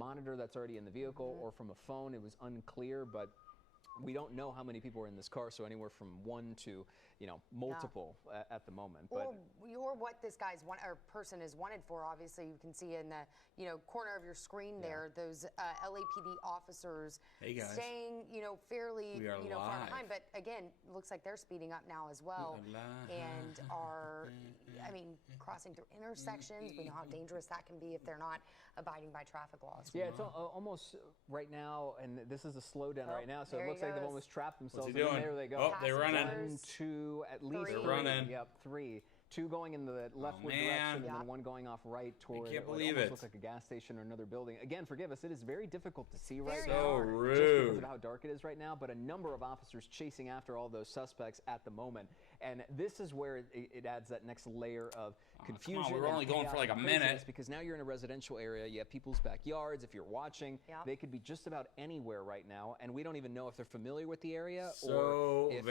monitor that's already in the vehicle or from a phone. It was unclear, but we don't know how many people are in this car, so anywhere from one to, multiple at the moment. But or what this guy's person is wanted for. Obviously, you can see in the corner of your screen there those LAPD officers staying fairly far behind. But again, looks like they're speeding up now as well, and are crossing through intersections. We know how dangerous that can be if they're not abiding by traffic laws. Yeah, it's almost right now, and this is a slowdown right now, so it looks like they've almost trapped themselves. What's he doing? There they go. Oh, they're running. 1, 2, at least 3. Running. Yep, 3. 2 going in the leftward direction, and then 1 going off right toward I can't what believe almost looks like a gas station or another building. Again, forgive us, it is very difficult to see right So now. rude. Just because of how dark it is right now, but a number of officers chasing after all those suspects at the moment. And this is where it adds that next layer of confusion. Come on, we were only going for like a minute. Because now you're in a residential area, you have people's backyards. If you're watching, they could be just about anywhere right now, and we don't even know if they're familiar with the area or if,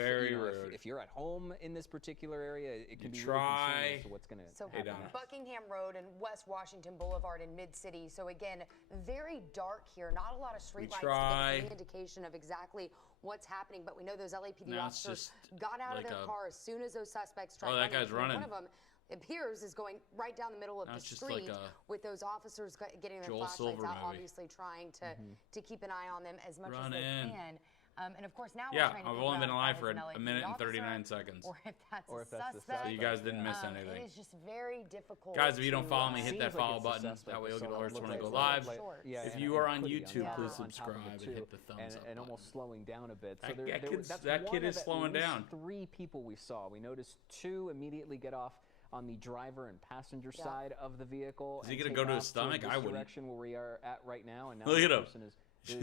if you're at home in this particular area, it can be really concerning as to what's going to happen. Buckingham Road and West Washington Boulevard in Mid-City. So again, very dark here. Not a lot of street lights to get any indication of exactly what's happening. But we know those LAPD officers got out of their car as soon as those suspects tried. Oh, that guy's running. One of them, it appears, is going right down the middle of the street with those officers getting their flashlights out, obviously trying to keep an eye on them as much as they can. And of course, now we're trying to I've only been alive for a minute and 39 seconds. Or if that's a suspect. So you guys didn't miss anything. It is just very difficult. Guys, if you don't follow me, hit that follow button. That way you'll get alerts when I go live. If you are on YouTube, please subscribe and hit the thumbs up. And almost slowing down a bit. So that kid is slowing down. 3 people we saw. We noticed 2 immediately get off on the driver and passenger side of the vehicle. Is he going to go to his stomach? I wouldn't. Direction where we are at right now. And now look at him.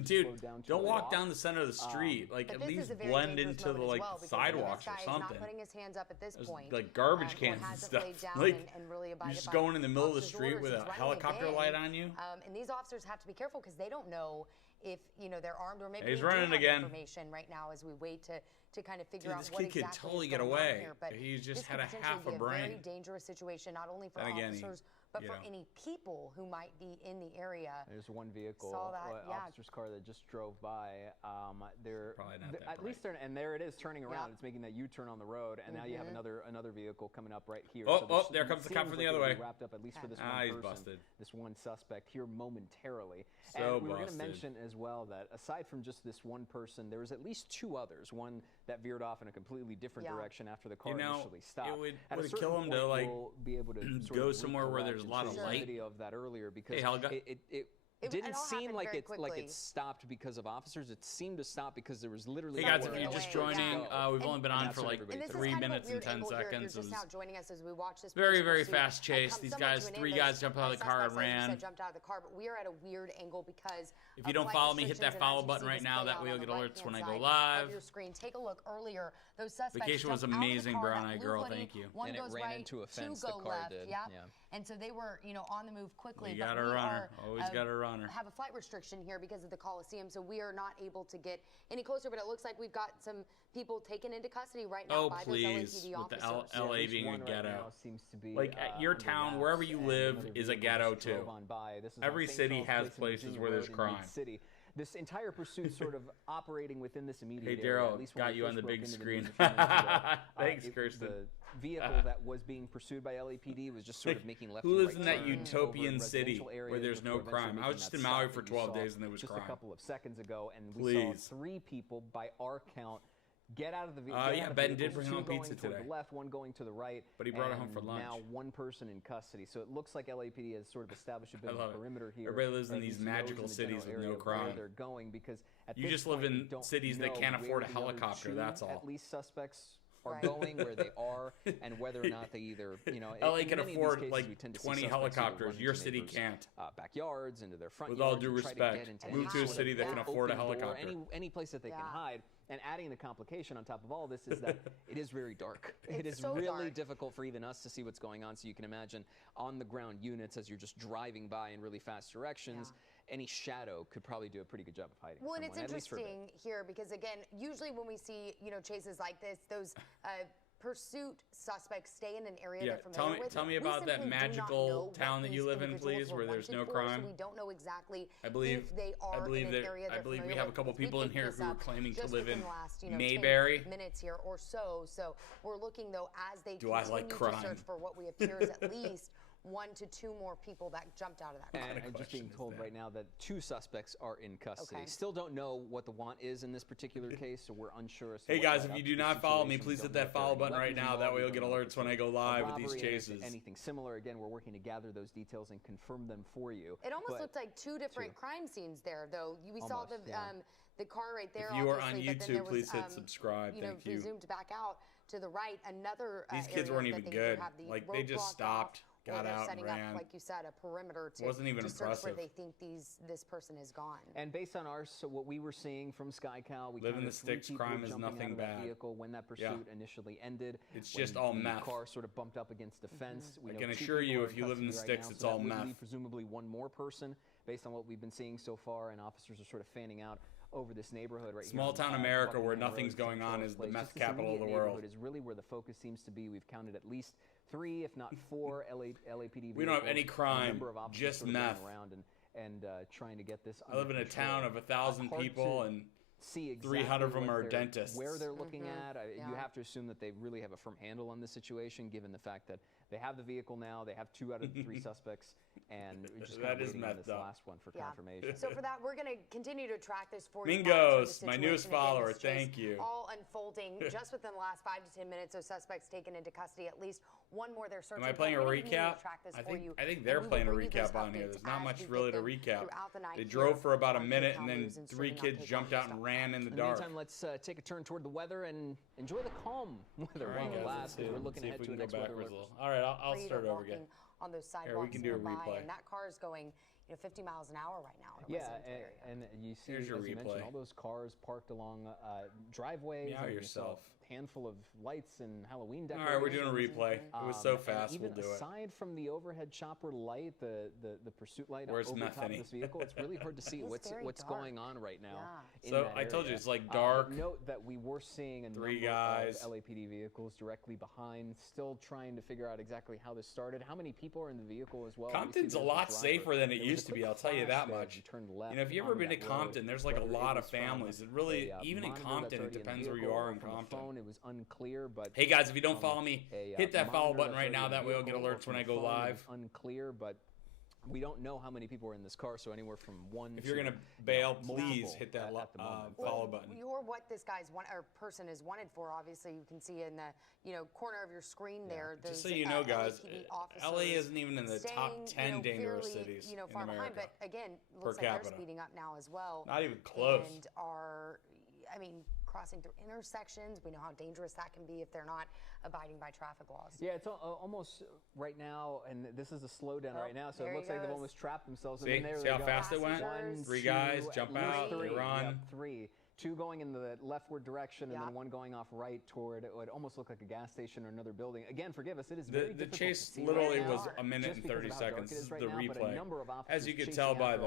Dude, don't walk down the center of the street. Like, at least blend into the sidewalks or something. Not putting his hands up at this point. Like garbage cans and stuff. Like, you're just going in the middle of the street with a helicopter light on you. And these officers have to be careful because they don't know if they're armed or maybe he's running again. Information right now as we wait to kind of figure out this what kid exactly could totally is get going away. on here. But he just had this a half a be brain. A very dangerous situation, not only for officers, but for any people who might be in the area. There's one vehicle, officer's car that just drove by. They're probably not that at least and there it is turning around. It's making that U-turn on the road, and now you have another vehicle coming up right here. Oh, there comes the cop from the other way. Wrapped up at least for this one person. He's busted. This one suspect here momentarily. So and we were going to mention as well that aside from just this one person, there was at least 2 others. One that veered off in a completely different direction after the car initially stopped. Would it kill him to like be able to go somewhere where there's a lot of light? Video of that earlier because it didn't seem like it stopped because of officers. It seemed to stop because there was literally. Hey guys, if you're just joining, we've only been on for like 3 minutes and 10 seconds. You're just now joining us as we watch this. Very fast chase. These guys, 3 guys jumped out of the car and ran. Jumped out of the car, but we are at a weird angle because. If you don't follow me, hit that follow button right now. That way you'll get alerts when I go live. Your screen. Take a look earlier. Those suspects. Vacation was amazing, Brown Eye Girl. Thank you. One goes right, into a fence. 2 go left. Yeah. And so they were, on the move quickly. You got a runner. Always got a runner. Have a flight restriction here because of the Coliseum, so we are not able to get any closer. But it looks like we've got some people taken into custody right now by those LAPD officers. With the LA being a ghetto. Seems to be, like at your town, wherever you live, is a ghetto too. Every city has places where there's crime. This entire pursuit sort of operating within this immediate area. Hey, Daryl, got you on the big screen. Thanks, Kirsten. The vehicle that was being pursued by LAPD was just sort of making left and right turns. Who lives in that utopian city where there's no crime? I was just in Maui for 12 days and there was crime. Just a couple of seconds ago, and we saw 3 people, by our count, get out of the vehicle. Yeah, Ben did bring home pizza today. To the left, 1 going to the right. But he brought it home for lunch. Now 1 person in custody. So it looks like LAPD has sort of established a bit of a perimeter here. Everybody lives in these magical cities with no crime. They're going because you just live in cities that can't afford a helicopter. That's all. At least suspects are going where they are, and whether or not they either, LA can afford like 20 helicopters. Your city can't. Backyards, into their front yards. With all due respect, move to a city that can afford a helicopter. Any place that they can hide. And adding the complication on top of all this is that it is very dark. It is so really difficult for even us to see what's going on. So you can imagine on the ground units as you're just driving by in really fast directions. Any shadow could probably do a pretty good job of hiding. Well, and it's interesting here because, again, usually when we see chases like this, those pursuit suspects stay in an area they're familiar with. Tell me about that magical town that you live in, please, where there's no crime. So we don't know exactly I believe they are I believe in an area I believe we have a couple people in here who are claiming to live in last, Mayberry. 10 minutes here or so. So we're looking though as they continue to search for what we appears at least 1 to 2 more people that jumped out of that car. And I'm just being told right now that 2 suspects are in custody. Still don't know what the want is in this particular case, so we're unsure as to Hey guys, if you do not follow me, please hit that follow button right now. That way you'll get alerts when I go live with these chases. Anything similar, again, we're working to gather those details and confirm them for you. It almost looked like 2 different crime scenes there, though. We saw the car right there. If you are on YouTube, please hit subscribe. Thank you. We zoomed back out to the right. Another these kids weren't even good. Like they just stopped. Got out, setting ran. up, like you said, a perimeter to wasn't even search where they think this person is gone. And based on so what we were seeing from SkyCal, we live in the sticks. Crime is nothing bad. Vehicle when that pursuit initially ended. It's just all meth. The car sort of bumped up against the fence. I can assure you, if you live in the sticks, it's all meth. Presumably one more person, based on what we've been seeing so far, and officers are sort of fanning out over this neighborhood right here. Small town America, where nothing's going on, is the meth capital of the world. Is really where the focus seems to be. We've counted at least 3, if not 4, LAPD vehicles. We don't have any crime, just meth. Around and trying to get this. I live in a town of 1,000 people, and see exactly 300 of them are dentists. Where they're looking at, you have to assume that they really have a firm handle on the situation, given the fact that they have the vehicle now. They have 2 out of the 3 suspects, and we're just kind of waiting on this last one for confirmation. So for that, we're going to continue to track this for you. Mingos, my newest follower, thank you. All unfolding just within the last 5 to 10 minutes. So suspects taken into custody. At least 1 more they're searching. Am I playing a recap? I think they're playing a recap on here. There's not much really to recap. They drove for about a minute, and then 3 kids jumped out and ran in the dark. In the meantime, let's take a turn toward the weather and enjoy the calm weather while it lasts. We're looking ahead to a next weather alert. All right, I'll start over again. On those sidewalks nearby, and that car is going 50 miles an hour right now. And you see, as you mentioned, all those cars parked along driveways. Meow yourself. Handful of lights and Halloween decorations. All right, we're doing a replay. It was so fast, we'll do it. Aside from the overhead chopper light, the pursuit light over top of this vehicle, it's really hard to see what's going on right now. So I told you, it's like dark. Note that we were seeing a number of LAPD vehicles directly behind, still trying to figure out exactly how this started. How many people are in the vehicle as well? Compton's a lot safer than it used to be, I'll tell you that much. If you've ever been to Compton, there's like a lot of families. It really, even in Compton, it depends where you are in Compton. It was unclear, but hey guys, if you don't follow me, hit that follow button right now. That way you'll get alerts when I go live. Unclear, but we don't know how many people are in this car, so anywhere from 1 if you're gonna bail, please hit that follow button. You're what this person is wanted for. Obviously, you can see in the corner of your screen there. Just so you know, guys, LA isn't even in the top 10 dangerous cities in far America. behind, but again, looks like they're speeding up now as well. Not even close. And are, crossing through intersections. We know how dangerous that can be if they're not abiding by traffic laws. Yeah, it's almost right now, and this is a slowdown right now, so it looks like they've almost trapped themselves. See, see how fast it went? 3 guys jump out, they run. 3. 2 going in the leftward direction, and then 1 going off right toward what almost looked like a gas station or another building. Again, forgive us, it is very difficult. The chase literally was a minute and 30 seconds. This is the replay. As you can tell by the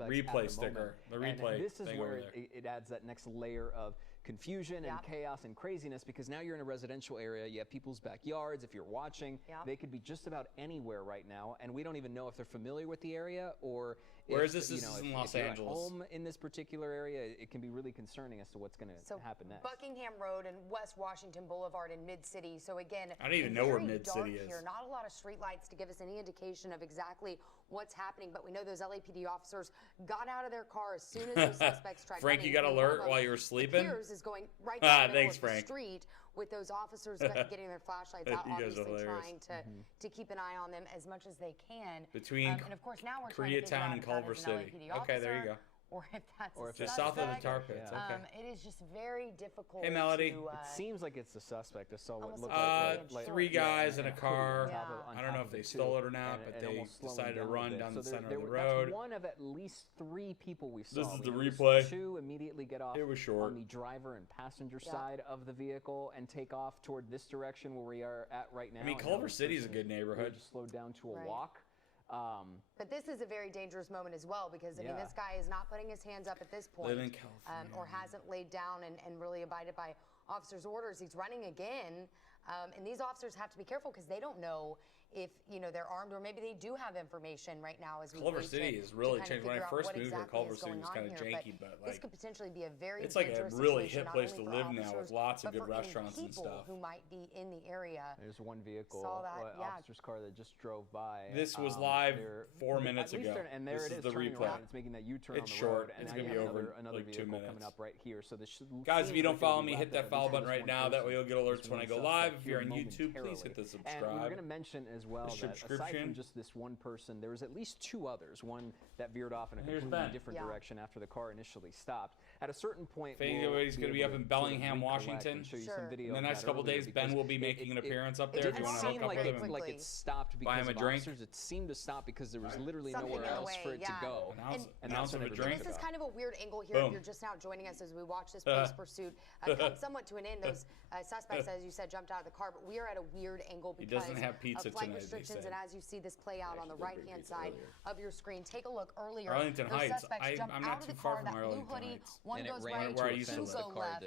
replay sticker, the replay this is where it adds that next layer of confusion and chaos and craziness, because now you're in a residential area. You have people's backyards. If you're watching, they could be just about anywhere right now, and we don't even know if they're familiar with the area or where is this? This is in Los Angeles. Home in this particular area, it can be really concerning as to what's going to happen next. Buckingham Road and West Washington Boulevard in Mid-City. So again, I don't even know where Mid-City is. Here. Not a lot of street lights to give us any indication of exactly what's happening, but we know those LAPD officers got out of their car as soon as those suspects tried. Frank, you got alert while you were sleeping? Piers is going right down the Frank. Street with those officers getting their flashlights out, obviously trying to keep an eye on them as much as they can. Between and of course now we're Koreatown and Culver City. Okay, there you go. Or if that's just south of the tar pits. Okay. It is just very difficult. Hey, Melody. It seems like it's the suspect. I saw what looked like 3 guys in a car. I don't know if they stole it or not, but they decided to run down the center of the road. That's one of at least 3 people we saw. This is the replay. 2 immediately get off on the driver and passenger side of the vehicle and take off toward this direction where we are at right now. I mean, Culver City is a good neighborhood. Just slowed down to a walk. But this is a very dangerous moment as well, because I mean, this guy is not putting his hands up at this point, or hasn't laid down and really abided by officers' orders. He's running again. And these officers have to be careful because they don't know if they're armed, or maybe they do have information right now. As we Culver City has really changed. When I first moved here, Culver City was kind of janky, but this could potentially be a very it's like a really hip place to live now with lots of good restaurants and stuff. Who might be in the area? There's one vehicle, officer's car that just drove by. This was live 4 minutes ago. And there it is, the replay. It's making that U-turn. It's short. It's going to be over another like 2 minutes. Coming up right here. So guys, if you don't follow me, hit that follow button right now. That way you'll get alerts when I go live. If you're on YouTube, please hit the subscribe. And we're going to mention as well that aside from just this one person, there was at least 2 others. One that veered off in a completely different direction after the car initially stopped. At a certain point, he's going to be up in Bellingham, Washington. In the next couple days, Ben will be making an appearance up there. If you want to hook up with him and like it stopped because of officers. It seemed to stop because there was literally nowhere else for it to go. Announce him a drink. This is kind of a weird angle here. If you're just now joining us as we watch this police pursuit come somewhat to an end. Those suspects, as you said, jumped out of the car, but we are at a weird angle because of flight restrictions. And as you see this play out on the right-hand side of your screen, take a look earlier. Arlington Heights. I'm not too far from Arlington Heights. One goes right, two go left.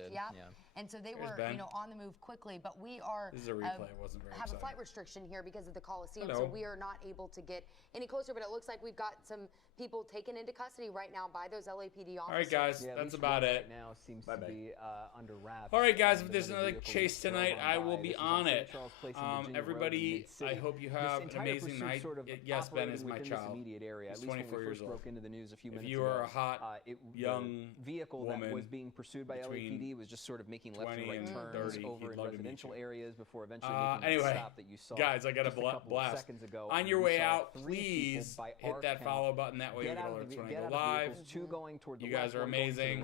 And so they were, on the move quickly. But we are this is a replay. It wasn't very have a flight restriction here because of the Coliseum, so we are not able to get any closer. But it looks like we've got some people taken into custody right now by those LAPD officers. All right, guys, that's about it. Right now seems to be under wraps. All right, guys, if there's another chase tonight, I will be on it. Everybody, I hope you have an amazing night. Yes, Ben is my child. He's 24 years old. Broke into the news a few minutes if you are a hot young vehicle woman that was being pursued by LAPD was just sort of making left and right turns over in residential areas before eventually making the stop that you saw. Guys, I got a blast. Seconds ago. On your way out, please hit that follow button. That way you get alerts when I go live. Two going toward the you guys are amazing.